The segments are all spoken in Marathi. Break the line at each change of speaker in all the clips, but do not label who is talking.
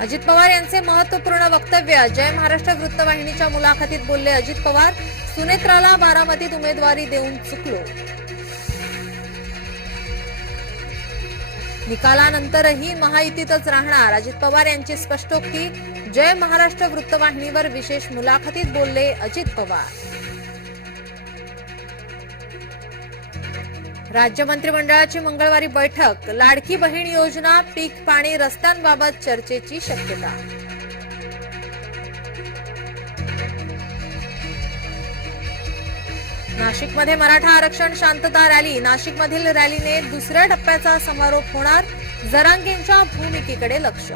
अजित पवार यांचे महत्त्वपूर्ण वक्तव्य जय महाराष्ट्र वृत्तवाहिनीच्या मुलाखतीत बोलले अजित पवार सुनेत्राला बारामतीत उमेदवारी देऊन चुकलो. निकालानंतरही महायुतीतच राहणार अजित पवार यांची स्पष्टोक्ती जय महाराष्ट्र वृत्तवाहिनीवर विशेष मुलाखतीत बोलले अजित पवार. राज्य मंत्रिमंडळाची मंगळवारी बैठक. लाडकी बहीण योजना पीक पाणी रस्त्यांबाबत चर्चेची शक्यता. नाशिकमध्ये मराठा आरक्षण शांतता रॅली. नाशिकमधील रॅलीने दुसऱ्या टप्प्याचा समारोप होणार. जरांगेंच्या भूमिकेकडे लक्ष.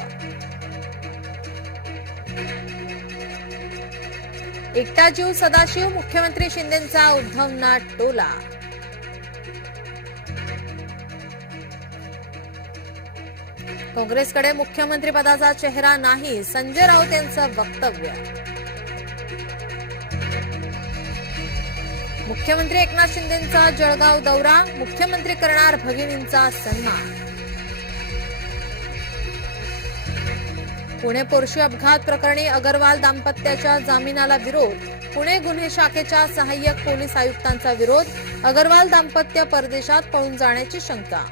एकटा जीव सदाशिव मुख्यमंत्री शिंदेंचा उद्धवना टोला. काँग्रेसकडे मुख्यमंत्री पदाचा चेहरा नाही संजय राऊत यांचं वक्तव्य. मुख्यमंत्री एकनाथ शिंदेचा जळगाव दौरा मुख्यमंत्री करणार भगिनींचा सन्मान. पुणे पोर्शी अपघात प्रकरणी अगरवाल दाम्पत्याच्या जामिनाला विरोध पुणे गुन्हे शाखेच्या सहाय्यक पोलीस आयुक्तांचा विरोध अगरवाल दाम्पत्य परदेशात पळून जाण्याची शंका.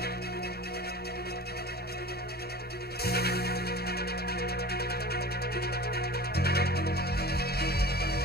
thank you.